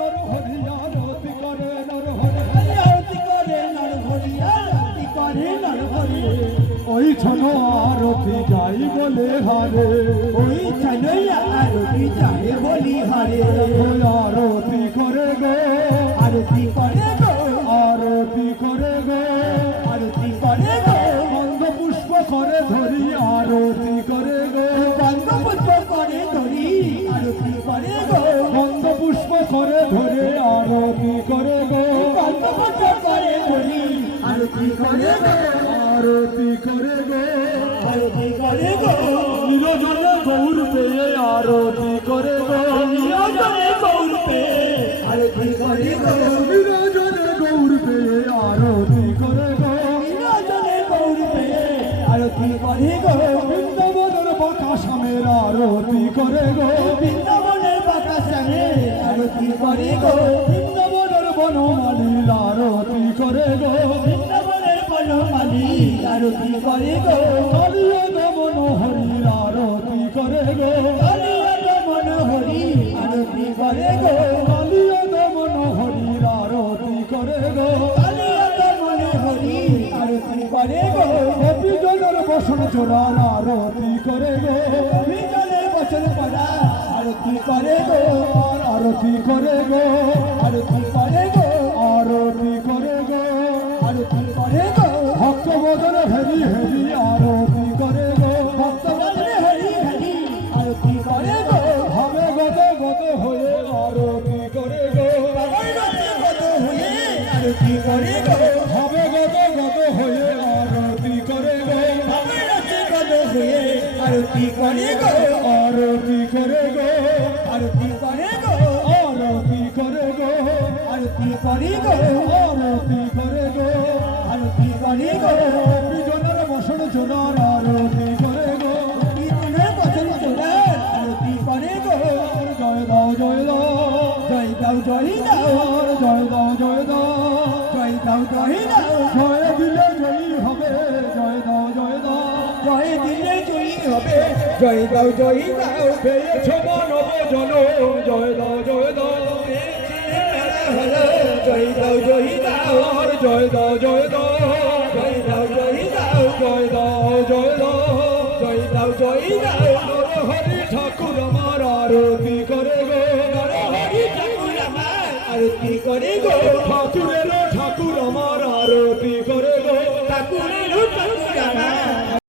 নর হরি আরতি করে নর হরি আরতি করে নর হরি আরতি করে নর হরি ওই ছন আরতি যাই বলে হারে ওই ছনই আরতি যাই বলি হারে ওই আরতি করে গো আরতি করে গো আরতি করে গো আরতি করে গো গন্ধ পুষ্প করে ধরি আরতি করে গো গন্ধ পুষ্প করে ধরি আরতি করে গো গন্ধ পুষ্প করে ধরে আরতি করে গো গন্ধ পুষ্প করে ধরি আরতি করে গো আরতি করে গো আরতি করে গো নিরজন গৌর পেয়ে আরতি করে গো নিরজনে গৌর পেয়ে আরতি করে গো নিরজন গৌর পেয়ে আরতি করে গো নিরজনে গৌর পেয়ে আরতি করে গো বৃন্দাবনের বাঁকা স্বামের আরতি করে গো বৃন্দাবনের বাতাসে আরতি করে গো বৃন্দাবনের বনমালীর আরতি করে গো বৃন্দাবনের বনমালী আরতি করে গো কালিয়া দমন হরির আরতি করে গো কালিয়া দমন হরি আরতি করে গো কালিয়া দমন হরির আরতি করে গো কালিয়া দমন হরি আরতি করে গো গোপীজনের বসন চোরার আরতি করে গো বিজনের বচন পড়া আরতি করে গো আর আরতি করে গো আরতি করে গো আরতি করে গো আরতি করে গো ভক্তবদন হেরি হেরি আরতি করে গো ভক্তবদনে হরি হরি আরতি করে গো ভাবে গত গত হয়ে আরতি করে গো গত হয়ে আরতি করে গো ভাবে গত গত হয়ে আরতি করে গো গত হয়ে আরতি করে গো আরতি করে গো আরতি করে গো আরতি করে গো আরতি করে গো আরতি করে গো আরতি করে গো বিজনের বসন চোরার আরতি করে গো বিজনের বচন চোরার আরতি করে গো জয় দাও জয় দাও জয় দাও জয় দাও জয় দাও জয় দাও জয় দাও জয় দাও জয় দিলে জয়ী হবে জয় দাও জয় দাও জয় দিলে জয়ী হবে জয় দাও জয় দাও পেয়েছ মানব জন জয় দাও জয় দাও হলো জয় দাও জয় দাও আর জয় দাও জয় দাও জয় দাও জয় দাও জয় দাও জয় দাও জয় দাও জয় দাও হরি ঠাকুর আমার আরতি করে গো হরি ঠাকুর আমার আরতি করে গো ঠাকুরের ঠাকুর আমার আরতি